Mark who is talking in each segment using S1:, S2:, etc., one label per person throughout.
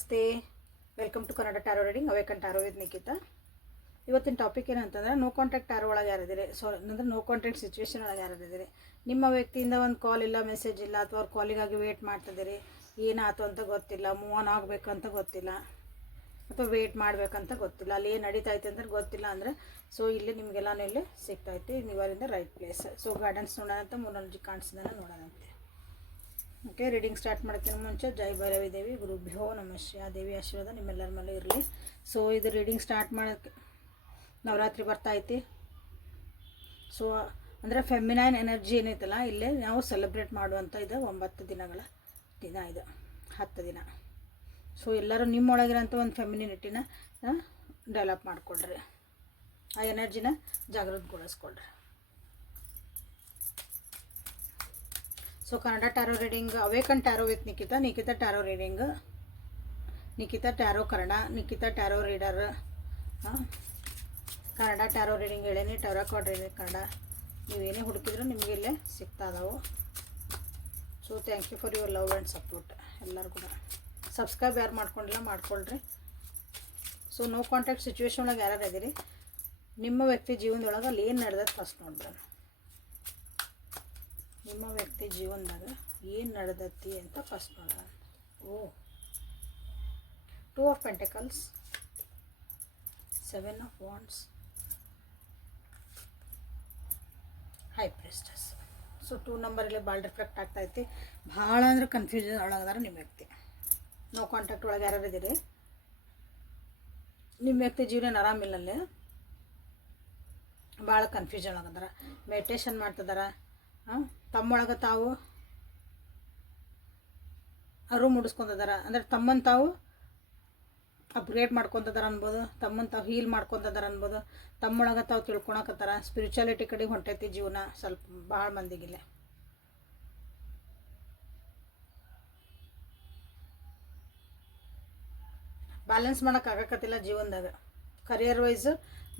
S1: ನಮಸ್ತೆ. Welcome to Kannada tarot reading awaken tarot with Nikhita ಇವತ್ತಿನ topic ಏನಂತಂದ್ರೆ no contact taro ಒಳಗೆ ಯಾರಿದ್ದೀರಿ ಸಾರಿ ಅಂದರೆ ನೋ ಕಾಂಟ್ಯಾಕ್ಟ್ ಸಿಚುವೇಶನ್ ಒಳಗೆ ಯಾರಿದ್ದೀರಿ ನಿಮ್ಮ ವ್ಯಕ್ತಿಯಿಂದ ಒಂದು ಕಾಲ್ ಇಲ್ಲ ಮೆಸೇಜ್ ಇಲ್ಲ, ಅಥವಾ ಅವ್ರ ಕಾಲಿಗಾಗಿ ವೇಟ್ ಮಾಡ್ತಿದ್ದೀರಿ ಏನಾಯ್ತು ಅಂತ ಗೊತ್ತಿಲ್ಲ ಮೂವ್ ಆನ್ ಆಗಬೇಕಂತ ಗೊತ್ತಿಲ್ಲ, ಅಥವಾ ವೇಟ್ ಮಾಡಬೇಕಂತ ಗೊತ್ತಿಲ್ಲ, ಅಲ್ಲಿ ಏನು ನಡೀತಾ ಐತೆ ಅಂತ ಗೊತ್ತಿಲ್ಲ ಅಂದರೆ ಸೊ ಇಲ್ಲಿ ನಿಮಗೆಲ್ಲಾನು ಇಲ್ಲಿ ನೀವು ಅಲ್ಲಿಂದ ರೈಟ್ ಪ್ಲೇಸ್ ಸೊ ಗಾರ್ಡನ್ಸ್ ನೋಡೋಣ ಅಂತ ಮೂರನೇ ಕಾಣಿಸ್ದಾನೆ ನೋಡೋಣಂತೆ ಓಕೆ ರೀಡಿಂಗ್ ಸ್ಟಾರ್ಟ್ ಮಾಡೋಕ್ಕಿಂತ ಮುಂಚೆ ಜೈ ಭೈರವಿ ದೇವಿ, ಗುರುಭ್ಯೋ ನಮಸ್ಯ ದೇವಿ ಆಶೀರ್ವಾದ ನಿಮ್ಮೆಲ್ಲರ ಮೇಲೆ ಇರಲಿ. ಸೊ ಇದು ರೀಡಿಂಗ್ ಸ್ಟಾರ್ಟ್ ಮಾಡೋಕ್ಕೆ ನವರಾತ್ರಿ ಬರ್ತಾ ಐತಿ. ಸೊ ಅಂದರೆ ಫೆಮಿನೈನ್ ಎನರ್ಜಿ ಏನೈತಲ್ಲ, ಇಲ್ಲೇ ನಾವು ಸೆಲೆಬ್ರೇಟ್ ಮಾಡುವಂಥ ಇದು ಒಂಬತ್ತು ದಿನಗಳ ದಿನ ಇದು, ಹತ್ತು ದಿನ. ಸೊ ಎಲ್ಲರೂ ನಿಮ್ಮೊಳಗಿರೋಂಥ ಒಂದು ಫೆಮಿನಿಟಿನ ಡೆವಲಪ್ ಮಾಡಿಕೊಡ್ರಿ ಆ ಎನರ್ಜಿನ ಜಾಗೃತಗೊಳಿಸ್ಕೊಳ್ರಿ. So Kannada tarot reading awaken tarot with Nikhita Nikhita tarot reading Nikhita tarot Kannada Nikhita tarot reader Kannada tarot reading ಹೇಳೇನಿ tarot card reading Kannada ನೀವೇನೇ ಹುಡುಕಿದ್ರು ನಿಮಗೆ ಇಲ್ಲೇ ಸಿಗ್ತಾ ಇದಾವೆ so thank you for your love and support ಎಲ್ಲರಿಗೂ ಕೂಡ. Subscribe ಯಾರು ಮಾಡ್ಕೊಂಡಿಲ್ಲ ಮಾಡ್ಕೊಳ್ರಿ. ಸೊ ನೋ ಕಾಂಟ್ಯಾಕ್ಟ್ ಸಿಚುವೇಶನ್ ಒಳಗೆ ಯಾರು ಇದ್ದೀರಿ? ನಿಮ್ಮ ವ್ಯಕ್ತಿ ಜೀವನದೊಳಗೆ ಅಲ್ಲಿ ಏನು ನಡೆದ ಫಸ್ಟ್ ನೋಡ್ಬಿಡೋಣ ನಿಮ್ಮ ವ್ಯಕ್ತಿ ಜೀವನದಾಗ ಏನು ನಡೆದತ್ತಿ ಅಂತ ಫಸ್ಟ್ ನೋಡೋಣ. ಓ two of pentacles seven of wands high priestess so two ನಂಬರಲ್ಲಿ ಭಾಳ ರಿಫ್ಲೆಕ್ಟ್ ಆಗ್ತೈತಿ. ಭಾಳ ಅಂದ್ರೆ ಕನ್ಫ್ಯೂಷನ್ ಒಳಗದಾರ ನಿಮ್ಮ ವ್ಯಕ್ತಿ. ನೋ ಕಾಂಟ್ಯಾಕ್ಟ್ ಒಳಗೆ ಯಾರು ಇದ್ದೀರಿ ನಿಮ್ಮ ವ್ಯಕ್ತಿ ಜೀವನ ಆರಾಮಿಲ್ಲಲ್ಲಿ ಭಾಳ ಕನ್ಫ್ಯೂಷನ್ ಒಳಗದಾರ. ಮೆಡಿಟೇಷನ್ ಮಾಡ್ತಿದಾರ. ಹಾಂ ತಮ್ಮೊಳಗೆ ತಾವು ಅರು ಮುಡಿಸ್ಕೊಂತದಾರ ಅಂದ್ರೆ ತಮ್ಮನ್ನು ತಾವು ಅಪ್ಗ್ರೇಡ್ ಮಾಡ್ಕೊತದಾರ ಅನ್ಬೋದು. ತಮ್ಮನ್ನ ತಾವು ಹೀಲ್ ಮಾಡ್ಕೊತದಾರ ಅನ್ಬೋದು. ತಮ್ಮೊಳಗೆ ತಾವು ತಿಳ್ಕೊಳಕತ್ತಾರ. ಸ್ಪಿರಿಚುಯಾಲಿಟಿ ಕಡೆ ಹೊಂಟೈತಿ ಜೀವನ ಸ್ವಲ್ಪ ಭಾಳ ಮಂದಿಗಿಲ್ಲ. ಬ್ಯಾಲೆನ್ಸ್ ಮಾಡೋಕ್ಕಾಗಕತ್ತಿಲ್ಲ ಜೀವನದಾಗ. ಕರಿಯರ್ ವೈಸ್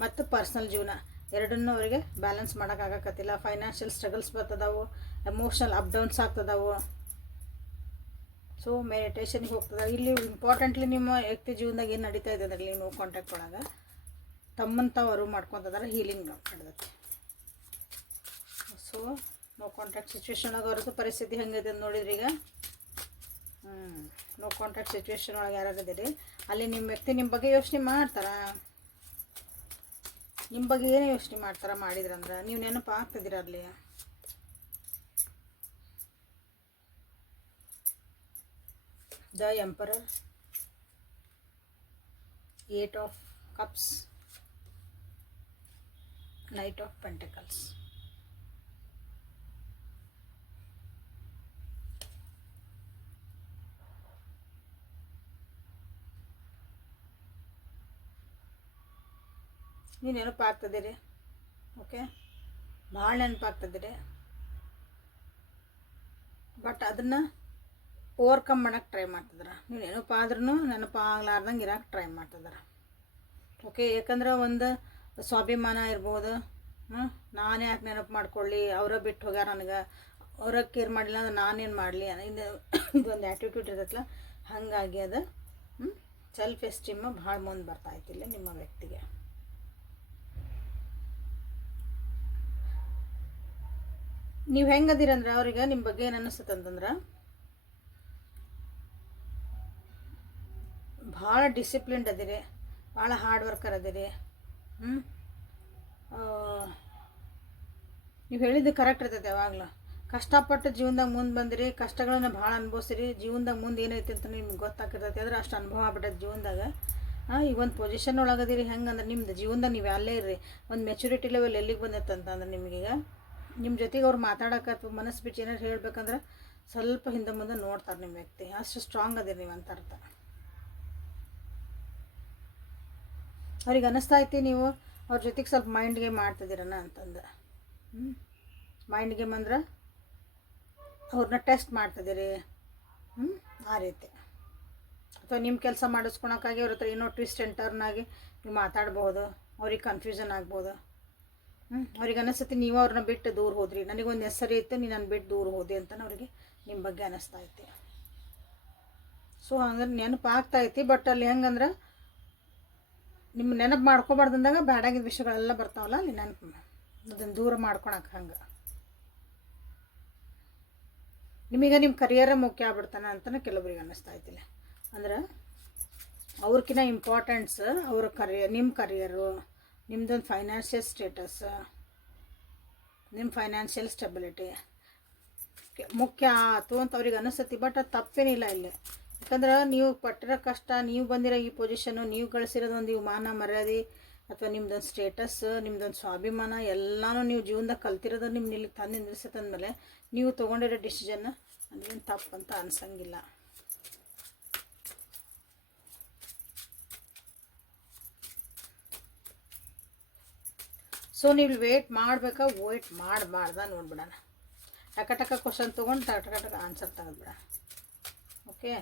S1: ಮತ್ತು ಪರ್ಸ್ನಲ್ ಜೀವನ. ಎರಡನ್ನೂ ಅವರಿಗೆ ಬ್ಯಾಲೆನ್ಸ್ ಮಾಡೋಕ್ಕಾಗಕತ್ತಿಲ್ಲ. ಫೈನಾನ್ಷಿಯಲ್ ಸ್ಟ್ರಗಲ್ಸ್ ಬರ್ತದವು ಎಮೋಷ್ನಲ್ ಅಪ್ ಡೌನ್ಸ್ ಆಗ್ತದವು. ಸೊ ಮೆಡಿಟೇಷನ್ಗೆ ಹೋಗ್ತದೆ. ಇಲ್ಲಿ ಇಂಪಾರ್ಟೆಂಟ್ಲಿ ನಿಮ್ಮ ವ್ಯಕ್ತಿ ಜೀವನದಾಗ ಏನು ನಡೀತಾ ಇದೆ ಅದರಲ್ಲಿ ನೋ ಕಾಂಟ್ಯಾಕ್ಟ್ ಒಳಗೆ? ತಮ್ಮನ್ನು ತಾವು ಹೀಲಿಂಗ್ ನಡ್ದೈತಿ ಸೊ ನೋ ಕಾಂಟ್ಯಾಕ್ಟ್ ಒಳಗೆ ಅವ್ರದ್ದು ಪರಿಸ್ಥಿತಿ ಹೆಂಗಿದೆ ನೋಡಿದ್ರಿ ಈಗ ಹ್ಞೂ ನೋ ಕಾಂಟ್ಯಾಕ್ಟ್ ಸಿಚುವೇಶನ್ ಒಳಗೆ ಯಾರಾಗಿದ್ದೀರಿ? ಅಲ್ಲಿ ನಿಮ್ಮ ವ್ಯಕ್ತಿ ನಿಮ್ಮ ಬಗ್ಗೆ ಯೋಚನೆ ಮಾಡ್ತಾರ? ನಿಮ್ಮ ಬಗ್ಗೆ ಏನೇ ಯೋಚನೆ ಮಾಡ್ತಾರ ಮಾಡಿದ್ರಂದ್ರೆ ನೀವು ನೆನಪು ಆಗ್ತದಿರ ಅಲ್ಲಿ? The emperor, eight of cups, knight of pentacles. ನೀವು ನೆನಪಾಗ್ತದಿರಿ ಓಕೆ ಭಾಳ ನೆನಪಾಗ್ತದಿರಿ ಬಟ್ ಅದನ್ನು ಓವರ್ಕಮ್ ಮಾಡೋಕ್ಕೆ ಟ್ರೈ ಮಾಡ್ತಿದಾರೆ ನೀವು ನೆನಪಾದ್ರೂ ನೆನಪಾಗ್ಲಾರ್ದಂಗೆ ಇರೋಕೆ ಟ್ರೈ ಮಾಡ್ತಿದಾರೆ ಓಕೆ ಯಾಕಂದ್ರೆ ಒಂದು ಸ್ವಾಭಿಮಾನ ಇರ್ಬೋದು. ಹ್ಞೂ ನಾನು ಯಾಕೆ ನೆನಪು ಮಾಡ್ಕೊಳ್ಳಿ? ಅವರ ಬಿಟ್ಟು ಹೋಗ್ಯಾರ ನನಗೆ. ಅವ್ರ ಕೇರ್ ಮಾಡಲಿಲ್ಲ ಅಂದ್ರೆ ನಾನೇನು ಮಾಡಲಿ? ಇದು ಇದೊಂದು ಆ್ಯಟಿಟ್ಯೂಡ್ ಇರತ್ತಲ್ಲ ಹಾಗಾಗಿ ಅದು ಸೆಲ್ಫ್ ಎಸ್ಟೀಮ್ ಭಾಳ ಮುಂದೆ ಬರ್ತಾಯ್ತಿಲ್ಲ ನಿಮ್ಮ ವ್ಯಕ್ತಿಗೆ. ನೀವು ಹೆಂಗದಿರಂದ್ರೆ ಅವ್ರಿಗೆ ನಿಮ್ಮ ಬಗ್ಗೆ ಏನು ಅನ್ನಿಸ್ತದೆ ಅಂತಂದ್ರೆ? ಭಾಳ ಡಿಸಿಪ್ಲಿನ್ಡ್ ಅದಿರಿ, ಭಾಳ ಹಾರ್ಡ್ ವರ್ಕರ್ ಅದಿರಿ ಹ್ಞೂ ನೀವು ಹೇಳಿದ್ದು ಕರೆಕ್ಟ್ ಇರ್ತೈತೆ ಯಾವಾಗಲೂ. ಕಷ್ಟಪಟ್ಟು ಜೀವನದಾಗ ಮುಂದೆ ಬಂದಿರಿ, ಕಷ್ಟಗಳನ್ನ ಭಾಳ ಅನುಭವಿಸಿರಿ, ಜೀವನದಾಗ ಮುಂದೆ ಏನೈತಿ ಅಂತ ನಿಮ್ಗೆ ಗೊತ್ತಾಗ್ತಿರ್ತೈತಿ ಅಂದ್ರೆ ಅಷ್ಟು ಅನುಭವ ಆಗ್ಬಿಟ್ಟೈತೆ ಜೀವನದಾಗ. ಹಾಂ ಈ ಒಂದು ಪೊಸಿಷನ್ ಒಳಗದಿರಿ ಹೆಂಗಂದ್ರೆ ನಿಮ್ದು ಜೀವನದಾಗ ನೀವು ಅಲ್ಲೇ ಇರ್ರಿ, ಒಂದು ಮೆಚುರಿಟಿ ಲೆವೆಲ್ ಎಲ್ಲಿಗೆ ಬಂದೈತೆ ಅಂತಂದ್ರೆ ನಿಮಗೀಗ? ನಿಮ್ಮ ಜೊತೆಗೆ ಅವ್ರು ಮಾತಾಡೋಕೆ ಅಥವಾ ಮನಸ್ಸು ಬಿಟ್ಟು ಏನಾರು ಹೇಳ್ಬೇಕಂದ್ರೆ ಸ್ವಲ್ಪ ಹಿಂದೆ ಮುಂದೆ ನೋಡ್ತಾರೆ ನಿಮ್ಮ ವ್ಯಕ್ತಿ. ಅಷ್ಟು ಸ್ಟ್ರಾಂಗ್ ಅದೀರಿ ನೀವು ಅಂತ ಅರ್ಥ. ಅವ್ರಿಗೆ ಅನ್ನಿಸ್ತಾ ಐತಿ ನೀವು, ಅವ್ರ ಜೊತೆಗೆ ಸ್ವಲ್ಪ ಮೈಂಡ್ ಗೇಮ್ ಮಾಡ್ತಿದ್ದೀರನ ಅಂತಂದು ಹ್ಞೂ ಮೈಂಡ್ ಗೇಮ್ ಅಂದ್ರೆ ಅವ್ರನ್ನ ಟೆಸ್ಟ್ ಮಾಡ್ತಿದ್ದೀರಿ. ಹ್ಞೂ ಆ ರೀತಿ. ಅಥವಾ ನಿಮ್ಮ ಕೆಲಸ ಮಾಡಿಸ್ಕೊಳಕ್ಕಾಗಿ ಅವ್ರ ಹತ್ರ ಏನೋ ಟ್ವಿಸ್ಟ್ ಆಗಿ ನೀವು ಮಾತಾಡ್ಬೋದು, ಅವ್ರಿಗೆ ಕನ್ಫ್ಯೂಷನ್ ಆಗ್ಬೋದು. ಹ್ಞೂ ಅವ್ರಿಗೆ ಅನಿಸ್ತೈತಿ, ನೀವು ಅವ್ರನ್ನ ಬಿಟ್ಟು ದೂರ ಹೋದ್ರಿ. ನನಗೊಂದು ಹೆಸರು ಇತ್ತು, ನೀನು ನಾನು ಬಿಟ್ಟು ದೂರ ಹೋದೆ ಅಂತ ಅವ್ರಿಗೆ ನಿಮ್ಮ ಬಗ್ಗೆ ಅನ್ನಿಸ್ತಾ ಐತಿ. ಸೊ ಹಂಗಂದ್ರೆ ನೆನಪು ಆಗ್ತೈತಿ ಬಟ್ ಅಲ್ಲಿ ಹೆಂಗಂದ್ರೆ ನಿಮ್ಮ ನೆನಪು ಮಾಡ್ಕೊಬಾರ್ದಂದಾಗ ಬ್ಯಾಡಾಗಿದ್ದ ವಿಷಯಗಳೆಲ್ಲ ಬರ್ತಾವಲ್ಲ, ಅಲ್ಲಿ ನೆನಪು ಅದನ್ನು ದೂರ ಮಾಡ್ಕೊಳಕ್ಕೆ ಹಂಗೆ. ನಿಮಗೆ ನಿಮ್ಮ ಕರಿಯರೇ ಮುಖ್ಯ ಆಗ್ಬಿಡ್ತಾನೆ ಅಂತಲೇ ಕೆಲವರಿಗೆ ಅನ್ನಿಸ್ತಾ ಐತಿಲ್ಲ ಅಂದ್ರೆ ಅವ್ರಕಿನ್ನ ಇಂಪಾರ್ಟೆನ್ಸ್ ಅವ್ರ ಕರಿಯರ್ ನಿಮ್ಮ ಕರಿಯರು ನಿಮ್ದೊಂದು ಫೈನಾನ್ಷಿಯಲ್ ಸ್ಟೇಟಸ್ ನಿಮ್ಮ ಫೈನಾನ್ಷಿಯಲ್ ಸ್ಟೆಬಿಲಿಟಿ ಮುಖ್ಯ ಆತು ಅಂತ ಅವ್ರಿಗೆ ಅನಿಸ್ತತಿ ಬಟ್ ಅದು ತಪ್ಪೇನಿಲ್ಲ ಇಲ್ಲಿ. ಯಾಕಂದ್ರೆ ನೀವು ಪಟ್ಟಿರೋ ಕಷ್ಟ, ನೀವು ಬಂದಿರೋ ಈ ಪೊಸಿಷನು ನೀವು ಗಳಿಸಿರೋದೊಂದು ಇವು ಮಾನ ಮರ್ಯಾದೆ ಅಥವಾ ನಿಮ್ದೊಂದು ಸ್ಟೇಟಸ್ ನಿಮ್ದೊಂದು ಸ್ವಾಭಿಮಾನ, ಎಲ್ಲನೂ ನೀವು ಜೀವನದಾಗ ಕಲ್ತಿರೋದು ನಿಮ್ಮ ಇಲ್ಲಿ ತಂದು ನಿಲ್ಲಿಸತ್ತಂದಮೇಲೆ ನೀವು ತೊಗೊಂಡಿರೋ ಡಿಸಿಷನ್ ಅದೇನು ತಪ್ಪು ಅಂತ ಅನ್ಸಂಗಿಲ್ಲ. ಸೊ ನೀವು ವೇಟ್ ಮಾಡಬೇಕಾ? ವೇಟ್ ಮಾಡಬಾರ್ದ ನೋಡ್ಬಿಡೋಣ. ಟಕ ಟಕ ಕ್ವಶನ್ ತೊಗೊಂಡು ಟಕ ಟಕ ಆನ್ಸರ್ ತೆಗೆದ್ಬಿಡ ಓಕೆ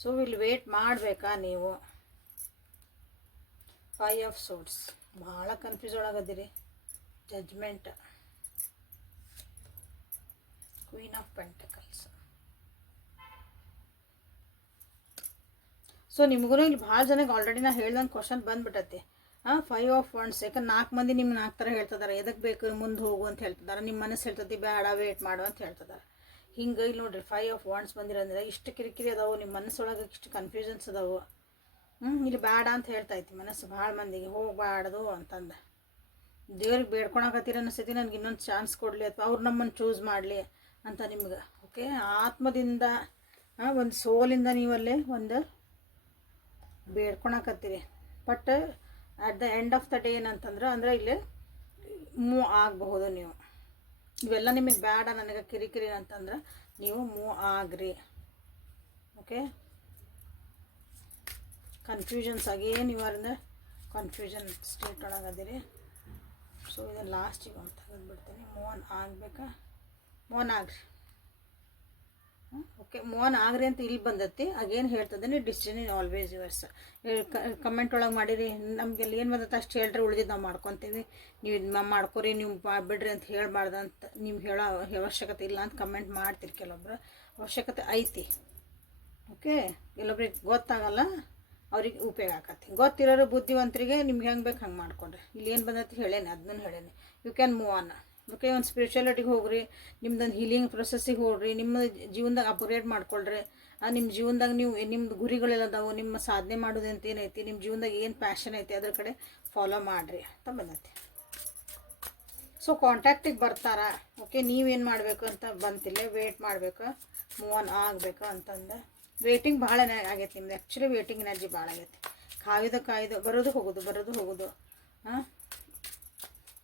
S1: ಸೊ ಇಲ್ಲಿ ವೇಟ್ ಮಾಡಬೇಕಾ ನೀವು? ಫೈ ಆಫ್ ಸೋಟ್ಸ್ ಭಾಳ confuse ಒಳಗದಿರಿ judgement queen of pentacles so ನಿಮಗೂ ಇಲ್ಲಿ ಭಾಳ ಜನಕ್ಕೆ ಆಲ್ರೆಡಿ ನಾ ಹೇಳ್ದಂಗೆ ಕ್ವಶನ್ ಬಂದ್ಬಿಟ್ಟತಿ ಫೈವ್ ಆಫ್ ಒನ್ಸ್ ಯಾಕಂದ್ರೆ ನಾಲ್ಕು ಮಂದಿ ನಿಮ್ಮ ನಾಲ್ಕು ಥರ ಹೇಳ್ತಿದಾರೆ. ಎದಕ್ಕೆ ಬೇಕು? ಮುಂದೆ ಹೋಗು ಅಂತ ಹೇಳ್ತಿದ್ದಾರೆ ನಿಮ್ಮ ಮನಸ್ಸು ಹೇಳ್ತದೆ ಬೇಡ ವೇಟ್ ಮಾಡು ಅಂತ ಹೇಳ್ತಿದ್ದಾರೆ ಹಿಂಗೆ ಇಲ್ಲಿ ನೋಡ್ರಿ ಫೈವ್ ಆಫ್ ವಾಂಡ್ಸ್ ಬಂದಿರೋದ್ರೆ ಇಷ್ಟು ಕಿರಿಕಿರಿ ಅದಾವು. ನಿಮ್ಮ ಮನಸ್ಸೊಳಗೆ ಇಷ್ಟು ಕನ್ಫ್ಯೂಷನ್ಸ್ ಅದಾವೆ. ಹ್ಞೂ ಇಲ್ಲಿ ಬೇಡ ಅಂತ ಹೇಳ್ತೈತಿ ಮನಸ್ಸು ಭಾಳ ಮಂದಿಗೆ. ಹೋಗಬಾರ್ದು ಅಂತಂದು. ದೇವ್ರಿಗೆ ಬೇಡ್ಕೊಳಕತ್ತೀರ ಅನ್ನಿಸ್ತೈತಿ ನನಗೆ ಇನ್ನೊಂದು ಚಾನ್ಸ್ ಕೊಡಲಿ ಅಥವಾ ಅವ್ರು ನಮ್ಮನ್ನು ಚೂಸ್ ಮಾಡಲಿ ಅಂತ ನಿಮ್ಗೆ. ಓಕೆ? ಆತ್ಮದಿಂದ ಒಂದು ಸೋಲಿಂದ ನೀವಲ್ಲೇ ಒಂದು ಬೇಡ್ಕೊಳಕತ್ತೀರಿ. But at the end of the day ಏನಂತಂದ್ರೆ, ಅಂದರೆ ಇಲ್ಲಿ ಮೂವ್ ಆಗಬಹುದು ನೀವು. ಇವೆಲ್ಲ ನಿಮಗೆ ಬೇಡ ನನಗೆ ಕಿರಿಕಿರಿ ಅಂತಂದ್ರೆ ನೀವು ಮೂವ್ ಆಗ್ರಿ. ಓಕೆ ಕನ್ಫ್ಯೂಷನ್ಸ್ ಆಗೇನು ಇವರಿಂದ ಕನ್ಫ್ಯೂಷನ್ ಸ್ಟೇಟ್ ಒಳಗದಿರಿ ಸೊ ಇದನ್ನು ಲಾಸ್ಟಿಗೆ ಒಂದು ತೆಗೆದುಬಿಡ್ತೀನಿ. ಮೋನ್ ಆಗಬೇಕಾ? ಮೋನ್ ಆಗ್ರಿ. ಓಕೆ ಮೋಹನ್ ಆಗ್ರಿ ಅಂತ ಇಲ್ಲಿ ಬಂದತಿ. ಆಗೇನು ಹೇಳ್ತದೆ decision is always yours comment ಒಳಗೆ ಮಾಡಿರಿ. ನಮಗೆಲ್ಲ ಏನು ಬಂದತ್ತೆ ಅಷ್ಟು ಹೇಳ್ರಿ ಉಳಿದಿದ್ದು ನಾವು ಮಾಡ್ಕೊತೀವಿ. ನೀವು ಇದು ಮಾಡ್ಕೊರಿ, ನೀವು ಬಿಡ್ರಿ ಅಂತ ಹೇಳ್ಬಾರ್ದು ಅಂತ ನೀವು ಹೇಳೋ ಅವಶ್ಯಕತೆ ಇಲ್ಲ ಅಂತ ಕಮೆಂಟ್ ಮಾಡ್ತೀರಿ ಕೆಲವೊಬ್ರು ಅವಶ್ಯಕತೆ ಐತಿ. ಓಕೆ ಕೆಲವೊಬ್ರಿಗೆ ಗೊತ್ತಾಗಲ್ಲ, ಅವ್ರಿಗೆ ಉಪಯೋಗ ಆಕತಿ. ಗೊತ್ತಿರೋರು ಬುದ್ಧಿವಂತರಿಗೆ ನಿಮ್ಗೆ ಹೆಂಗೆ ಬೇಕು ಹಂಗೆ ಮಾಡ್ಕೊಂಡ್ರಿ. ಇಲ್ಲಿ ಏನು ಬಂದೈತಿ ಹೇಳೇನೆ, ಅದನ್ನು ಹೇಳೇನೆ. You can move on okay ಒಂದು ಸ್ಪಿರಿಚುಯಾಲಿಟಿಗೆ ಹೋಗ್ರಿ, ನಿಮ್ದೊಂದು ಹೀಲಿಂಗ್ ಪ್ರೊಸೆಸ್ಸಿಗೆ ಹೋಗ್ರಿ, ನಿಮ್ಮ ಜೀವನದಾಗ ಅಪ್ಗ್ರೇಡ್ ಮಾಡ್ಕೊಳ್ರಿ. ಆ ನಿಮ್ಮ ಜೀವನದಾಗ ನೀವು ನಿಮ್ಮದು ಗುರಿಗಳೆಲ್ಲ ಅದಾವು, ನಿಮ್ಮ ಸಾಧನೆ ಮಾಡೋದು ಅಂತ ಏನೈತಿ ನಿಮ್ಮ ಜೀವನದಾಗ ಏನು ಪ್ಯಾಷನ್ ಐತಿ ಅದ್ರ ಕಡೆ ಫಾಲೋ ಮಾಡಿರಿ ಅಂತ ಬಂದೈತಿ. ಸೊ ಕಾಂಟ್ಯಾಕ್ಟಿಗೆ ಬರ್ತಾರ ಓಕೆ ನೀವೇನು ಮಾಡಬೇಕು ಅಂತ ಬಂತಿಲ್ಲ ವೇಟ್ ಮಾಡಬೇಕು ಮೂವ್ ಆನ್ ಆಗಬೇಕು ಅಂತಂದು. ವೇಟಿಂಗ್ ಭಾಳ ಆಗೈತಿ ನಿಮ್ದು ಆ್ಯಕ್ಚುಲಿ ವೇಟಿಂಗ್ ಎನರ್ಜಿ ಭಾಳ ಆಗೈತಿ. ಕಾಯ್ದು ಕಾಯ್ದು, ಬರೋದು ಹೋಗೋದು ಬರೋದು ಹೋಗೋದು ಹಾಂ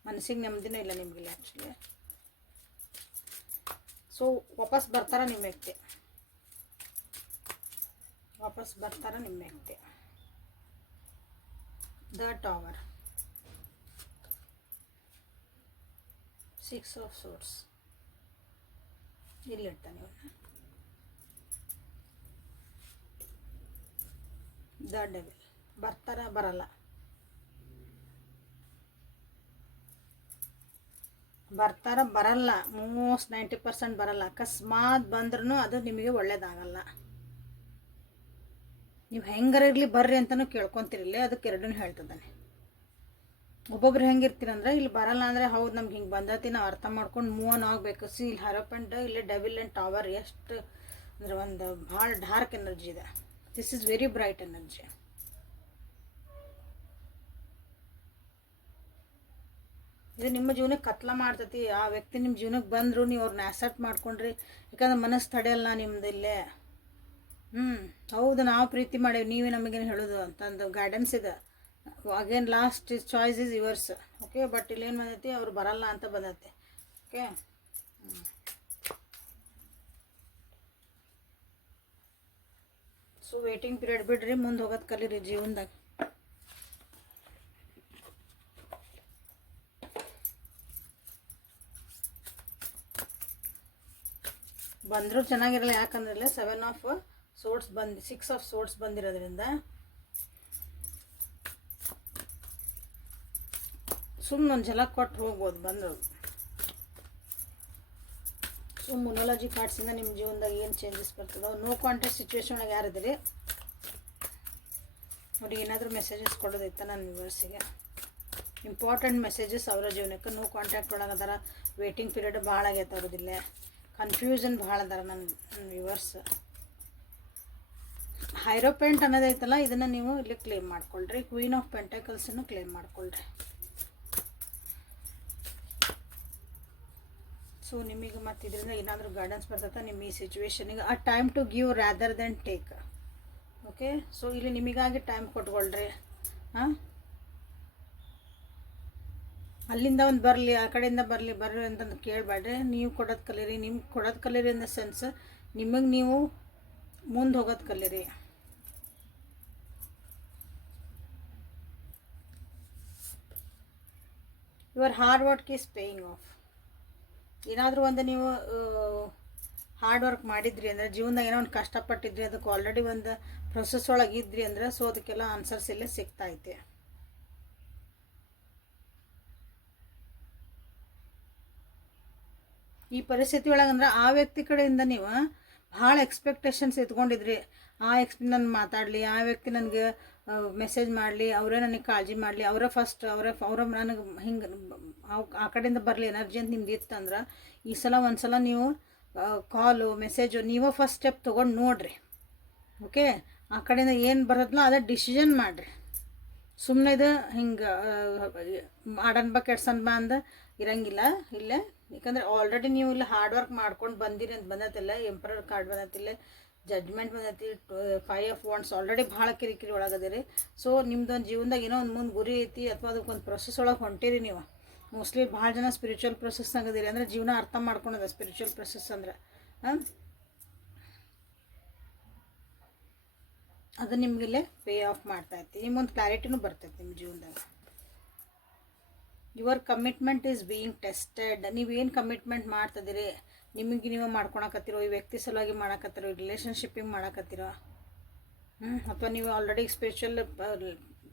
S1: ಮನಸ್ಸಿಗೆ ನೆಮ್ಮದಿನೂ ಇಲ್ಲ ನಿಮಗಿಲ್ಲ ಆ್ಯಕ್ಚುಲಿ ಸೊ ವಾಪಸ್ ಬರ್ತಾರ ನಿಮ್ಮ ವ್ಯಕ್ತಿ? ವಾಪಸ್ ಬರ್ತಾರ ನಿಮ್ಮ ವ್ಯಕ್ತಿ? The tower six of swords ಇಲ್ಲಿ ಇರ್ತಾನೆ ಇವನ್ನ ದ ಡೆವಿಲ್ ಬರ್ತಾರ, ಬರಲ್ಲ. ಬರ್ತಾರ, ಬರಲ್ಲ. ಮೋಸ್ಟ್ ನೈಂಟಿ ಪರ್ಸೆಂಟ್ ಬರಲ್ಲ. ಅಕಸ್ಮಾತ್ ಬಂದ್ರೂ ಅದು ನಿಮಗೆ ಒಳ್ಳೇದಾಗಲ್ಲ. ನೀವು ಹೆಂಗಾರ ಇರಲಿ ಬರ್ರಿ ಅಂತಲೂ ಕೇಳ್ಕೊತಿರಲಿ, ಅದಕ್ಕೆ ಎರಡನ್ನೂ ಹೇಳ್ತಿದ್ದಾನೆ. ಒಬ್ಬೊಬ್ರು ಹೆಂಗಿರ್ತೀರಂದ್ರೆ, ಇಲ್ಲಿ ಬರಲ್ಲ ಅಂದರೆ ಹೌದು, ನಮ್ಗೆ ಹಿಂಗೆ ಬಂದತಿ, ನಾವು ಅರ್ಥ ಮಾಡ್ಕೊಂಡು ಮೂವ್ ಆನ್ ಆಗಬೇಕು. ಸಿ, ಇಲ್ಲಿ ಹರಪಂಡ್ ಇಲ್ಲಿ ಡೆವಿಲ್ ಆ್ಯಂಡ್ ಟವರ್ ಎಷ್ಟು ಅಂದರೆ ಒಂದು ಭಾಳ ಡಾರ್ಕ್ ಎನರ್ಜಿ ಇದೆ. This is very bright energy ಇದು ನಿಮ್ಮ ಜೀವನಕ್ಕೆ ಕತ್ಲ ಮಾಡ್ತತಿ. ಆ ವ್ಯಕ್ತಿ ನಿಮ್ಮ ಜೀವನಕ್ಕೆ ಬಂದರು ನೀವು ಅವ್ರನ್ನ ಆಸೆಪ್ಟ್ ಮಾಡ್ಕೊಂಡ್ರಿ. ಯಾಕಂದ್ರೆ ಮನಸ್ಸು ತಡೆಯಲ್ಲ ನಿಮ್ದು ಇಲ್ಲೇ. ಹ್ಞೂ ಹೌದು, ನಾವು ಪ್ರೀತಿ ಮಾಡೇವಿ. ನೀವೇ ನಮಗೇನು ಹೇಳೋದು ಅಂತಂದು ಗೈಡೆನ್ಸ್ ಇದೆ. Again last is choice is yours okay but ಇಲ್ಲೇನು ಬಂದೈತಿ? ಅವ್ರು ಬರಲ್ಲ ಅಂತ ಬಂದೈತಿ. ಓಕೆ ಸೊ ವೇಟಿಂಗ್ ಪೀರಿಯಡ್ ಬಿಡ್ರಿ. ಮುಂದೆ ಹೋಗೋದು ಕಲೀರಿ ಜೀವನದಾಗ. ಬಂದರೂ ಚೆನ್ನಾಗಿರಲ್ಲ ಯಾಕಂದ್ರೆ ಸೆವೆನ್ ಆಫ್ ಸೋಟ್ಸ್ ಬಂದು ಸಿಕ್ಸ್ ಆಫ್ ಸೋಟ್ಸ್ ಬಂದಿರೋದ್ರಿಂದ. ಸುಮ್ಮನೆ ಒಂದು ಜಲ ಕೊಟ್ಟು ಹೋಗ್ಬೋದು ಬಂದರು ಸೊ ಮುನಾಲಜಿ ಕಾರ್ಡ್ಸಿಂದ ನಿಮ್ಮ ಜೀವನದಾಗ ಏನು ಚೇಂಜಸ್ ಬರ್ತದೆ ನೋ ಕಾಂಟ್ಯಾಕ್ಟ್ ಸಿಚುವೇಶನ್ ಒಳಗೆ ಯಾರಿದ್ದೀರಿ ಅವ್ರಿಗೆ ಏನಾದರೂ ಮೆಸೇಜಸ್ ಕೊಡೋದೈತೆ ನನ್ನ ವ್ಯೂವರ್ಸಿಗೆ ಇಂಪಾರ್ಟೆಂಟ್ ಮೆಸೇಜಸ್ ಅವರ ಜೀವನಕ್ಕೆ ನೋ ಕಾಂಟ್ಯಾಕ್ಟ್ ಒಳಗೆ ಅದರ ವೇಟಿಂಗ್ ಪೀರಿಯಡ್ ಭಾಳ ಆಗೈತೆ ಅವ್ರದ್ದಿಲ್ಲೇ. ಕನ್ಫ್ಯೂಷನ್ ಭಾಳ ಅದಾರ ನನ್ನ ನನ್ನ ವ್ಯೂವರ್ಸ್ ಹೈರೋಪೆಂಟ್ ಅನ್ನೋದೈತಲ್ಲ ಇದನ್ನು ನೀವು ಇಲ್ಲಿ ಕ್ಲೇಮ್ ಮಾಡ್ಕೊಳ್ರಿ. ಕ್ವೀನ್ ಆಫ್ ಪೆಂಟಕಲ್ಸನ್ನು ಕ್ಲೇಮ್ ಮಾಡ್ಕೊಳ್ರಿ. ಸೊ ನಿಮಗೆ ಮತ್ತು ಇದರಿಂದ ಏನಾದರೂ ಗೈಡೆನ್ಸ್ ಬರ್ತೈತೆ ನಿಮ್ಮ ಈ ಸಿಚುವೇಶನಿಗೆ ಆ time to give rather than take okay so ಇಲ್ಲಿ ನಿಮಗಾಗಿ ಟೈಮ್ ಕೊಟ್ಕೊಳ್ರಿ. ಹಾಂ? ಅಲ್ಲಿಂದ ಒಂದು ಬರಲಿ, ಆ ಕಡೆಯಿಂದ ಬರಲಿ, ಬರ್ರಿ ಅಂತಂದು ಕೇಳಬೇಡ್ರಿ ನೀವು ಕೊಡೋದು ಕಲೀರಿ ನಿಮ್ಗೆ ಕೊಡೋದು ಕಲೀರಿ ದ ಸೆನ್ಸ್ ನಿಮಗೆ ನೀವು ಮುಂದೆ ಹೋಗೋದು ಕಲೀರಿ. Your hard work is paying off ಏನಾದರೂ ಒಂದು ನೀವು ಹಾರ್ಡ್ ವರ್ಕ್ ಮಾಡಿದ್ರಿ ಅಂದರೆ, ಜೀವನದಾಗ ಏನೋ ಒಂದು ಕಷ್ಟಪಟ್ಟಿದ್ರಿ, ಅದಕ್ಕೆ ಆಲ್ರೆಡಿ ಒಂದು ಪ್ರೊಸೆಸ್ ಒಳಗೆ ಇದ್ರಿ ಅಂದ್ರೆ, ಸೊ ಅದಕ್ಕೆಲ್ಲ ಆನ್ಸರ್ಸ್ ಇಲ್ಲೇ ಸಿಗ್ತಾ ಈ ಪರಿಸ್ಥಿತಿ ಒಳಗೆ ಅಂದ್ರೆ ಆ ವ್ಯಕ್ತಿ ಕಡೆಯಿಂದ ನೀವು ಭಾಳ ಎಕ್ಸ್ಪೆಕ್ಟೇಷನ್ಸ್ ಇಟ್ಕೊಂಡಿದ್ರಿ ಆ ಎಕ್ಸ್ ನನ್ನ ಮಾತಾಡಲಿ, ಆ ವ್ಯಕ್ತಿ ನನಗೆ ಮೆಸೇಜ್ ಮಾಡಲಿ, ಅವರೇ ನನಗೆ ಕಾಳಜಿ ಮಾಡಲಿ, ಅವರೇ ಫಸ್ಟ್ ಅವರೇ, ಅವರ ನನಗೆ ಹಿಂಗೆ, ಆ ಕಡೆಯಿಂದ ಬರಲಿ ಎನರ್ಜಿ ಅಂತ ನಿಮ್ದು ಇತ್ತಂದ್ರೆ ಈ ಸಲ ಒಂದು ಸಲ ನೀವು ಕಾಲು ಮೆಸೇಜು ನೀವೇ ಫಸ್ಟ್ ಸ್ಟೆಪ್ ತೊಗೊಂಡು ನೋಡಿರಿ. ಓಕೆ ಆ ಕಡೆಯಿಂದ ಏನು ಬರೋದಲ್ಲ ಅದೇ ಡಿಸಿಷನ್ ಮಾಡಿರಿ. ಸುಮ್ಮನೆ ಇದು ಹಿಂಗೆ ಆಡನ್ ಬಾ ಕೆಡ್ಸನ್ ಬಾ ಅಂದ ಇರಂಗಿಲ್ಲ, ಇಲ್ಲೇ. ಯಾಕಂದ್ರೆ ಆಲ್ರೆಡಿ ನೀವು ಇಲ್ಲಿ ಹಾರ್ಡ್ ವರ್ಕ್ ಮಾಡ್ಕೊಂಡು ಬಂದಿರಿ ಅಂತ ಬಂದತಿಲ್ಲ ಎಂಪ್ರರ್ ಕಾರ್ಡ್ ಬಂದತಿಲ್ಲ ಜಡ್ಜ್ಮೆಂಟ್ ಬಂದೈತಿ ಫೈವ್ ಆಫ್ ವಾಂಡ್ಸ್ ಆಲ್ರೆಡಿ ಭಾಳ ಕಿರಿಕಿರಿ ಒಳಗದಿರಿ. ಸೊ ನಿಮ್ದೊಂದು ಜೀವನದಾಗ ಏನೋ ಒಂದು ಮುಂದೆ ಗುರಿ ಐತಿ ಅಥವಾ ಅದಕ್ಕೊಂದು ಪ್ರೊಸೆಸ್ ಒಳಗೆ ಹೊಂಟಿರಿ ನೀವು. ಮೋಸ್ಟ್ಲಿ ಭಾಳ ಜನ ಸ್ಪಿರಿಚುವಲ್ ಪ್ರೊಸೆಸ್ ಆಗದಿರಿ ಅಂದರೆ ಜೀವನ ಅರ್ಥ ಮಾಡ್ಕೊಳದ ಸ್ಪಿರಿಚುವಲ್ ಪ್ರೊಸೆಸ್ ಅಂದ್ರೆ. ಹಾಂ ಅದು ನಿಮಗಿಲ್ಲೇ ಪೇ ಆಫ್ ಮಾಡ್ತಾ ಐತಿ. ನಿಮ್ಮೊಂದು ಕ್ಲಾರಿಟಿನೂ ಬರ್ತೈತಿ ನಿಮ್ಮ ಜೀವನದಾಗ. Your commitment is being tested ನೀವೇನು ಕಮಿಟ್ಮೆಂಟ್ ಮಾಡ್ತಿದ್ದೀರಿ? ನಿಮಗೆ ನೀವು ಮಾಡ್ಕೊಳಕತ್ತಿರೋ? ಈ ವ್ಯಕ್ತಿ ಸಲುವಾಗಿ ಮಾಡಕತ್ತಿರೋ? ರಿಲೇಷನ್ಶಿಪ್ಪಿಗೆ ಮಾಡಕತ್ತಿರೋ? ಹ್ಞೂ ಅಥವಾ ನೀವು ಆಲ್ರೆಡಿ ಸ್ಪಿರಿಚುವಲ್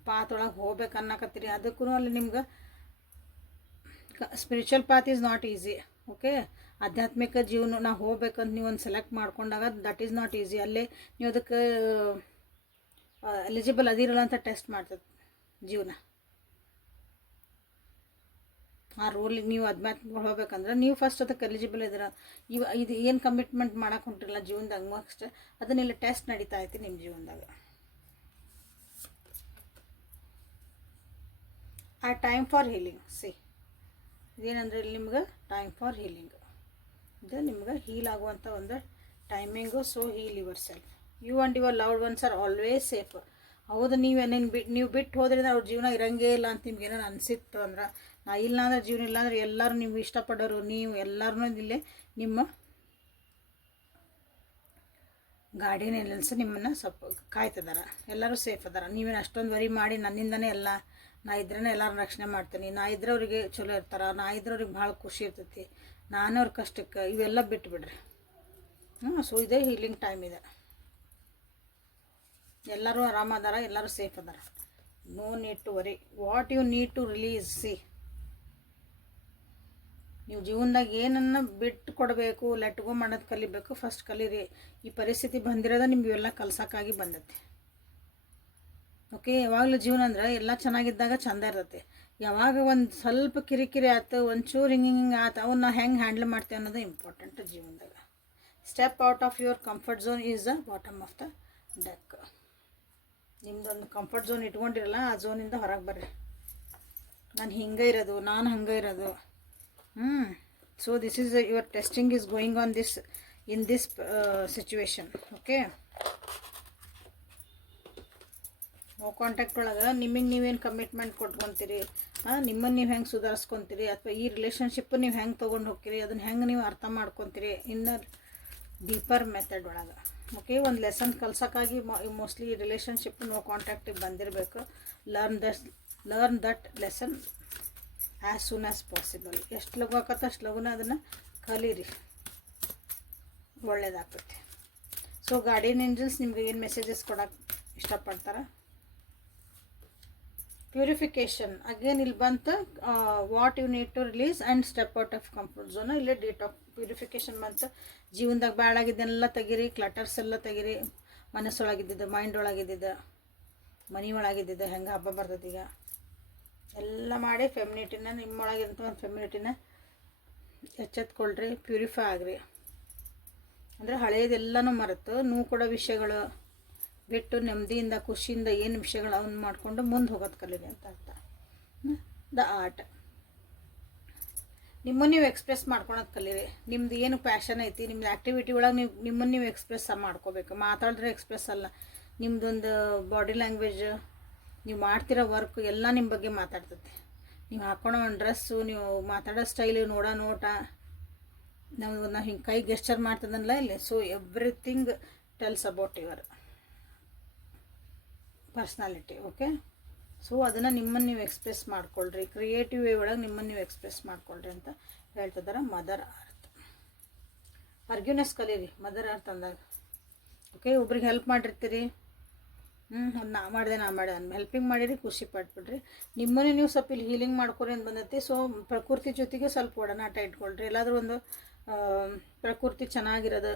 S1: ಪಾತ್ ಒಳಗೆ ಹೋಗ್ಬೇಕು ಅನ್ನಕತ್ತೀರಿ? ಅದಕ್ಕೂ ಅಲ್ಲಿ ನಿಮ್ಗೆ spiritual path is not easy okay ಆಧ್ಯಾತ್ಮಿಕ ಜೀವನ ನಾವು ಹೋಗ್ಬೇಕಂತ ನೀವು ಒಂದು ಸೆಲೆಕ್ಟ್ ಮಾಡ್ಕೊಂಡಾಗ ದಟ್ ಈಸ್ ನಾಟ್ ಈಸಿ ಅಲ್ಲೇ ನೀವು ಅದಕ್ಕೆ ಎಲಿಜಿಬಲ್ ಅದಿರಲ್ಲ ಅಂತ ಟೆಸ್ಟ್ ಮಾಡ್ತದೆ ಜೀವನ. ಆ ರೋಲಿಗೆ ನೀವು ಅಧ್ಯಾತ್ಮ ಹೋಗ್ಬೇಕಂದ್ರೆ ನೀವು ಫಸ್ಟ್ ಅದಕ್ಕೆ ಎಲಿಜಿಬಲ್ ಇದ್ದೀರ. ಇವ ಇದು ಏನು ಕಮಿಟ್ಮೆಂಟ್ ಮಾಡೋಕೆ ಹೊಂಟಿರಲ್ಲ ಜೀವನದಾಗ ಮಸ್ಟ್ ಅದನ್ನೆಲ್ಲ ಟೆಸ್ಟ್ ನಡೀತಾ ಐತಿ ನಿಮ್ಮ ಜೀವನದಾಗ. ಆ ಟೈಮ್ ಫಾರ್ ಹೀಲಿಂಗ್ ಸಿ ಇದೇನಂದ್ರೆ ಇಲ್ಲಿ ನಿಮ್ಗೆ ಟೈಮ್ ಫಾರ್ ಹೀಲಿಂಗ್ ಇದು ನಿಮ್ಗೆ ಹೀಲ್ ಆಗುವಂಥ ಒಂದು timing so heal your self you and your loved ones are always safe ಹೌದು ನೀವೇನೇನು ಬಿಟ್ಟು ನೀವು ಬಿಟ್ಟು ಹೋದ್ರಿಂದ ಅವ್ರ ಜೀವನ ಇರಂಗೇ ಇಲ್ಲ ಅಂತ ನಿಮ್ಗೆ ಏನೋ ಅನಿಸಿತ್ತು ಅಂದ್ರೆ ನಾ ಇಲ್ಲ ಅಂದ್ರೆ ಜೀವನ ಇಲ್ಲ ಅಂದ್ರೆ ಎಲ್ಲರೂ ನೀವು ಇಷ್ಟಪಡೋರು, ನೀವು ಎಲ್ಲರೂ ಇಲ್ಲೇ ನಿಮ್ಮ ಗಾಡಿನ ನಿಲ್ಲಿಸಿ ನಿಮ್ಮನ್ನು ಸ್ವಲ್ಪ ಕಾಯ್ತಿದ್ದಾರೆ ಎಲ್ಲರೂ ಸೇಫ್ ಅದಾರ. ನೀವೇನು ಅಷ್ಟೊಂದು ವರಿ ಮಾಡಿ ನನ್ನಿಂದನೇ ಎಲ್ಲ, ನಾ ಇದ್ರೇ ಎಲ್ಲರೂ ರಕ್ಷಣೆ ಮಾಡ್ತೀನಿ. ನಾ ಇದ್ರೆ ಅವರಿಗೆ ಚಲೋ ಇರ್ತಾರೆ, ನಾ ಇದ್ರೆ ಅವ್ರಿಗೆ ಭಾಳ ಖುಷಿ ಇರ್ತೈತಿ. ನಾನೇ ಅವ್ರ ಕಷ್ಟಕ್ಕೆ, ಇವೆಲ್ಲ ಬಿಟ್ಬಿಡ್ರಿ. ಹ್ಞೂ ಸೊ ಇದೇ ಹೀಲಿಂಗ್ ಟೈಮ್ ಇದೆ. ಎಲ್ಲರೂ ಆರಾಮದಾರ ಎಲ್ಲರೂ ಸೇಫ್ ಅದಾರ. No need to worry what you need to release see ನೀವು ಜೀವನದಾಗ ಏನನ್ನು ಬಿಟ್ಟು ಕೊಡಬೇಕು ಲೆಟ್ ಗೋ ಮಾಡೋದು ಕಲಿಬೇಕು ಫಸ್ಟ್ ಕಲೀರಿ. ಈ ಪರಿಸ್ಥಿತಿ ಬಂದಿರೋದ ಇವೆಲ್ಲ ಕಲ್ಸೋಕ್ಕಾಗಿ ಬಂದೈತಿ. ಓಕೆ ಯಾವಾಗಲೂ ಜೀವನ ಅಂದ್ರೆ ಎಲ್ಲ ಚೆನ್ನಾಗಿದ್ದಾಗ ಚಂದ ಇರ್ತೈತಿ. ಯಾವಾಗ ಒಂದು ಸ್ವಲ್ಪ ಕಿರಿಕಿರಿ ಆಯ್ತು, ಒಂಚೂರು ಹಿಂಗೆ ಹಿಂಗೆ ಆಯ್ತು, ಅವನ್ನ ಹೆಂಗೆ ಹ್ಯಾಂಡಲ್ ಮಾಡ್ತೇವೆ ಅನ್ನೋದು ಇಂಪಾರ್ಟೆಂಟ್ ಜೀವನದಾಗ. Step out of your comfort zone is the bottom of the deck ನಿಮ್ದೊಂದು comfort zone ಇಟ್ಕೊಂಡಿರಲ್ಲ, ಆ ಝೋನಿಂದ ಹೊರಗೆ ಬರ್ರಿ. ನಾನು ಹಿಂಗೆ ಇರೋದು, ನಾನು ಹಂಗೆ ಇರೋದು. ಹ್ಞೂ so this is your testing going going on this in this situation okay no contact ಒಳಗೆ ನಿಮಗೆ ನೀವೇನು ಕಮಿಟ್ಮೆಂಟ್ ಕೊಟ್ಕೊತೀರಿ? ನಿಮ್ಮನ್ನು ನೀವು ಹೆಂಗೆ ಸುಧಾರಿಸ್ಕೊತೀರಿ? ಅಥವಾ ಈ ರಿಲೇಷನ್ಶಿಪ್ ನೀವು ಹೆಂಗೆ ತೊಗೊಂಡು ಹೋಗ್ತೀರಿ? ಅದನ್ನು ಹೆಂಗೆ ನೀವು ಅರ್ಥ ಮಾಡ್ಕೊತೀರಿ? ಇನ್ನ ಡೀಪರ್ ಮೆಥಡ್ ಒಳಗೆ ಓಕೆ ಒಂದು ಲೆಸನ್ ಕಲ್ಸೋಕ್ಕಾಗಿ ಮೋಸ್ಟ್ಲಿ ಈ ರಿಲೇಷನ್ಶಿಪ್ ನೋ ಕಾಂಟ್ಯಾಕ್ಟಿಗೆ ಬಂದಿರಬೇಕು. Learn that learn that lesson as soon as possible ಎಷ್ಟು ಲಘು ಆಕತ್ತೆ ಅಷ್ಟು ಲಘುನ ಅದನ್ನು ಕಲೀರಿ. ಒಳ್ಳೇದಾಗ್ತೈತಿ. ಸೊ ಗಾರ್ಡಿಯನ್ ಏಂಜಲ್ಸ್ ನಿಮ್ಗೆ ಏನು ಮೆಸೇಜಸ್ ಕೊಡೋಕೆ ಇಷ್ಟಪಡ್ತಾರೆ? ಪ್ಯೂರಿಫಿಕೇಷನ್ ಅಗೇನ್ ಇಲ್ಲಿ ಬಂತು what you need to release and step out of comfort zone ಇಲ್ಲೇ ಡೇಟ್ ಆಫ್ ಪ್ಯೂರಿಫಿಕೇಷನ್ ಬಂತು. ಜೀವನದಾಗ ಬ್ಯಾಡಾಗಿದ್ದೆಲ್ಲ ತೆಗೀರಿ ಕ್ಲಟರ್ಸ್ ಎಲ್ಲ ತೆಗೀರಿ. ಮನಸ್ಸೊಳಗಿದ್ದಿದ್ದು ಮೈಂಡ್ ಒಳಗಿದ್ದಿದ್ದು ಮನೆ ಒಳಗಿದ್ದಿದ್ದು ಹೆಂಗೆ ಹಬ್ಬ ಬರ್ತೈತೆ ಈಗ? ಎಲ್ಲ ಮಾಡಿ ಫೆಮಿನಿಟಿನ ನಿಮ್ಮೊಳಗಿರಂತ ಒಂದು ಫೆಮಿನಿಟಿನ ಎಚ್ಚೆತ್ಕೊಳ್ರಿ ಪ್ಯೂರಿಫೈ ಆಗ್ರಿ. ಅಂದರೆ ಹಳೆಯದೆಲ್ಲನೂ ಮರೆತು ನೂ ಕೊಡೋ ವಿಷಯಗಳು ಬಿಟ್ಟು ನೆಮ್ಮದಿಯಿಂದ, ಖುಷಿಯಿಂದ ಏನು ವಿಷಯಗಳು ಅವನ್ನ ಮಾಡಿಕೊಂಡು ಮುಂದೆ ಹೋಗೋದು ಕಲೀರಿ ಅಂತ ಅರ್ಥ. ದ ಆರ್ಟ್ ನಿಮ್ಮನ್ನು ನೀವು ಎಕ್ಸ್ಪ್ರೆಸ್ ಮಾಡ್ಕೊಳೋದು ಕಲೀರಿ. ನಿಮ್ದು ಏನು ಪ್ಯಾಷನ್ ಐತಿ, ನಿಮ್ದು ಆ್ಯಕ್ಟಿವಿಟಿ ಒಳಗೆ ನೀವು ನಿಮ್ಮನ್ನು ನೀವು ಎಕ್ಸ್ಪ್ರೆಸ್ ಮಾಡ್ಕೋಬೇಕು. ಮಾತಾಡಿದ್ರೆ ಎಕ್ಸ್ಪ್ರೆಸ್ ಅಲ್ಲ. ನಿಮ್ಮದೊಂದು ಬಾಡಿ ಲ್ಯಾಂಗ್ವೇಜ್ ನೀವು ಮಾಡ್ತಿರೋ ವರ್ಕ್ ಎಲ್ಲ ನಿಮ್ಮ ಬಗ್ಗೆ ಮಾತಾಡ್ತೈತೆ. ನೀವು ಹಾಕ್ಕೊಳೋ ಒಂದು ಡ್ರೆಸ್ಸು ನೀವು ಮಾತಾಡೋ ಸ್ಟೈಲು ನೋಡೋ ನೋಟ. ನಾವು ನಾವು ಹಿಂಗೆ ಕೈ ಗೆಸ್ಚರ್ ಮಾಡ್ತದಲ್ಲ ಇಲ್ಲಿ? So everything tells about your personality okay so ಅದನ್ನು ನಿಮ್ಮನ್ನು ನೀವು ಎಕ್ಸ್ಪ್ರೆಸ್ ಮಾಡ್ಕೊಳ್ರಿ. ಕ್ರಿಯೇಟಿವ್ ವೇ ಒಳಗೆ ನಿಮ್ಮನ್ನು ನೀವು ಎಕ್ಸ್ಪ್ರೆಸ್ ಮಾಡ್ಕೊಳ್ರಿ ಅಂತ ಹೇಳ್ತಿದ್ದಾರೆ ಮದರ್ ಅರ್ತ್ ಅರ್ಗ್ಯುನೆಸ್ ಕಲೀರಿ ಮದರ್ ಅರ್ತ್ ಅಂದಾಗ. ಓಕೆ ಒಬ್ರಿಗೆ ಹೆಲ್ಪ್ ಮಾಡಿರ್ತೀರಿ. ಹ್ಞೂ ನಾ ಮಾಡಿದೆ ನಾ ಮಾಡಿದೆ. ಅಂದ್ಮೇಲೆ ಹೆಲ್ಪಿಂಗ್ ಮಾಡಿರಿ, ಖುಷಿ ಪಟ್ಬಿಡ್ರಿ. ನಿಮ್ಮನ್ನೇ ನೀವು ಸ್ವಲ್ಪ ಇಲ್ಲಿ ಹೀಲಿಂಗ್ ಮಾಡ್ಕೊರಿ ಅಂತ ಬಂದೈತಿ. ಸೊ ಪ್ರಕೃತಿ ಜೊತೆಗೆ ಸ್ವಲ್ಪ ಒಡನಾಟ ಇಟ್ಕೊಳ್ರಿ. ಎಲ್ಲಾದರೂ ಒಂದು ಪ್ರಕೃತಿ ಚೆನ್ನಾಗಿರೋದು.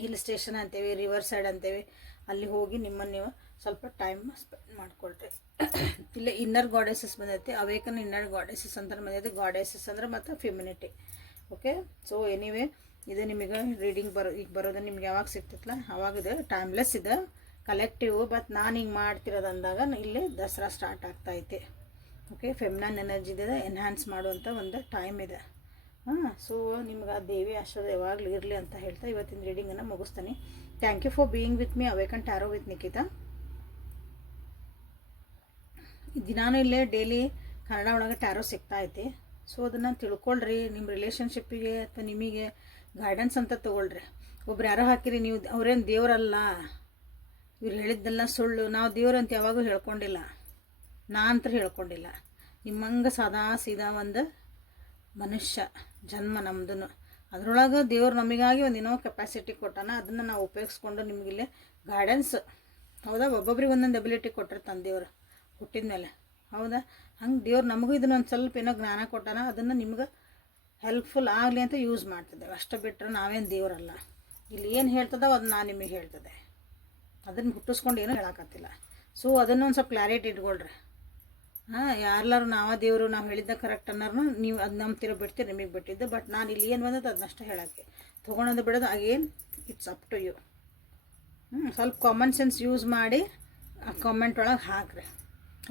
S1: ಹಿಲ್ ಸ್ಟೇಷನ್ ಅಂತೇವಿ ರಿವರ್ ಸೈಡ್ ಅಂತೇವಿ, ಅಲ್ಲಿ ಹೋಗಿ ನಿಮ್ಮನ್ನು ನೀವು ಸ್ವಲ್ಪ ಟೈಮ್ ಸ್ಪೆಂಡ್ ಮಾಡ್ಕೊಳ್ರಿ. ಇಲ್ಲೇ ಇನ್ನರ್ ಗಾಡೆಸಸ್ ಬಂದೈತಿ. ಅವೇಕನ್ ಇನ್ನರ್ ಗಾಡೆಸಸ್ ಅಂತ ಬಂದೈತಿ. ಗಾಡೆಸಸ್ ಅಂದ್ರೆ ಮತ್ತು ಫ್ಯುಮಿನಿಟಿ ಓಕೆ ಸೊ ಎನಿವೇ ಇದು ನಿಮಗೆ ರೀಡಿಂಗ್ ಬರೋ, ಈಗ ಬರೋದು ನಿಮ್ಗೆ ಯಾವಾಗ ಸಿಗ್ತೈತಲ್ಲ ಅವಾಗ ಇದು ಟೈಮ್ಲೆಸ್ ಇದೆ. ಕಲೆಕ್ಟಿವ್ ಬಟ್ ನಾನು ಹಿಂಗೆ ಮಾಡ್ತಿರೋದು ಅಂದಾಗ ಇಲ್ಲಿ ದಸರಾ ಸ್ಟಾರ್ಟ್ ಆಗ್ತೈತಿ. ಓಕೆ ಫೆಮ್ನನ್ ಇದೆ ಎನ್ಹ್ಯಾನ್ಸ್ ಮಾಡುವಂಥ ಒಂದು ಟೈಮ್ ಇದೆ. ಹಾಂ ಸೊ ನಿಮ್ಗೆ ಆ ದೇವಿ ಆಶ್ರದ ಯಾವಾಗಲೂ ಇರಲಿ ಅಂತ ಹೇಳ್ತಾ ಇವತ್ತಿನ ರೀಡಿಂಗನ್ನು ಮುಗಿಸ್ತೀನಿ. Thank you for being with me awaken tarot with Nikhita ದಿನಾನು ಇಲ್ಲೇ ಡೈಲಿ ಕನ್ನಡ ಒಳಗೆ ಟ್ಯಾರೋ ಸಿಗ್ತಾ ಐತಿ ಸೊ ಅದನ್ನು ತಿಳ್ಕೊಳ್ರಿ ನಿಮ್ಮ ರಿಲೇಷನ್ಶಿಪ್ಪಿಗೆ ಅಥವಾ ನಿಮಗೆ ಗೈಡೆನ್ಸ್ ಅಂತ ತೊಗೊಳ್ರಿ. ಒಬ್ರು ಯಾರೋ ಹಾಕಿರಿ, ನೀವು ಅವ್ರೇನು ದೇವರಲ್ಲ ಇವ್ರು ಹೇಳಿದ್ದೆಲ್ಲ ಸುಳ್ಳು. ನಾವು ದೇವ್ರಂತ ಯಾವಾಗೂ ಹೇಳ್ಕೊಂಡಿಲ್ಲ. ನಾ ಅಂತ ಹೇಳ್ಕೊಂಡಿಲ್ಲ. ನಿಮ್ಮಂಗೆ ಸದಾ ಸೀದಾ ಒಂದು ಮನುಷ್ಯ, ಜನ್ಮ ನಮ್ದು ಅದರೊಳಗೆ ದೇವ್ರು ನಮಗಾಗಿ ಒಂದು ಏನೋ ಕೆಪಾಸಿಟಿ ಕೊಟ್ಟಾನ, ಅದನ್ನು ನಾವು ಉಪಯೋಗಿಸ್ಕೊಂಡು ನಿಮಗಿಲ್ಲಿ ಗೈಡೆನ್ಸ್ ಹೌದಾ? ಒಬ್ಬೊಬ್ರಿಗೆ ಒಂದೊಂದು ಎಬಿಲಿಟಿ ಕೊಟ್ಟಿರ್ತಾನೆ ದೇವ್ರು ಹುಟ್ಟಿದ ಮೇಲೆ ಹೌದಾ? ಹಂಗೆ ದೇವ್ರು ನಮಗೂ ಇದನ್ನ ಒಂದು ಸ್ವಲ್ಪ ಏನೋ ಜ್ಞಾನ ಕೊಟ್ಟಾನ, ಅದನ್ನು ನಿಮ್ಗೆ ಹೆಲ್ಪ್ಫುಲ್ ಆಗಲಿ ಅಂತ ಯೂಸ್ ಮಾಡ್ತಿದ್ದೇವೆ. ಅಷ್ಟು ಬಿಟ್ಟರೆ ನಾವೇನು ದೇವರಲ್ಲ. ಇಲ್ಲಿ ಏನು ಹೇಳ್ತದೋ ಅದು ನಾನು ನಿಮಗೆ ಹೇಳ್ತದೆ. ಅದನ್ನು ಹುಟ್ಟಿಸ್ಕೊಂಡು ಏನೂ ಹೇಳಕತ್ತಿಲ್ಲ ಸೊ ಅದನ್ನು ಒಂದು ಸ್ವಲ್ಪ ಕ್ಲಾರಿಟಿ ಇಟ್ಕೊಳ್ರಿ. ಹಾಂ, ಯಾರ್ಲಾರು ನಾವ ದೇವರು ನಾವು ಹೇಳಿದ್ದ ಕರೆಕ್ಟ್ ಅನ್ನೋರು ನೀವು ಅದು ನಂಬ್ತಿರೋ ಬಿಡ್ತೀರಿ, ನಿಮಗೆ ಬಿಟ್ಟಿದ್ದು. ಬಟ್ ನಾನು ಇಲ್ಲಿ ಏನು ಬಂದದ್ದು ಅದನ್ನಷ್ಟೇ ಹೇಳೋಕ್ಕೆ. ತೊಗೊಳೋದು ಬಿಡೋದು again it's up to you ಹ್ಞೂ ಸ್ವಲ್ಪ ಕಾಮನ್ ಸೆನ್ಸ್ ಯೂಸ್ ಮಾಡಿ ಆ ಕಾಮೆಂಟ್ ಒಳಗೆ ಹಾಕ್ರಿ.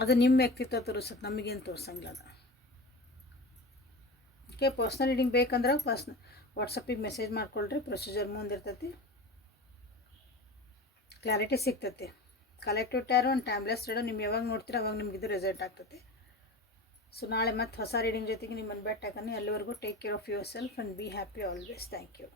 S1: ಅದು ನಿಮ್ಮ ವ್ಯಕ್ತಿತ್ವ ತೋರಿಸುತ್ತೆ ನಮಗೇನು ತೋರಿಸಂಗಿಲ್ಲ ಅದು. ಓಕೆ ಪರ್ಸ್ನಲ್ ರೀಡಿಂಗ್ ಬೇಕಂದ್ರೆ ಪರ್ಸ್ನ ವಾಟ್ಸಪ್ಪಿಗೆ ಮೆಸೇಜ್ ಮಾಡ್ಕೊಳ್ರಿ ಪ್ರೊಸೀಜರ್ ಮುಂದಿರ್ತೈತಿ ಕ್ಲಾರಿಟಿ ಸಿಗ್ತೈತಿ. ಕಲೆಕ್ಟಿವ್ ಟ್ಯಾರೋ ಒಂದು ಟೈಮ್ಲೆಸ್ ರೀಡೋ ನೀವು ಯಾವಾಗ ನೋಡ್ತೀರ ಅವಾಗ ನಿಮ್ಗೆ ಇದು ರಿಸಲ್ಟ್ ಆಗ್ತೈತಿ. ಸೊ ನಾಳೆ ಮತ್ತೆ ಹೊಸ ರೀಡಿಂಗ್ ಜೊತೆಗೆ ನಿಮ್ಮನ್ನು ಬೆಟ್ಟಾಕನಿ ಅಲ್ಲಿವರೆಗೂ take care of yourself and be happy always thank you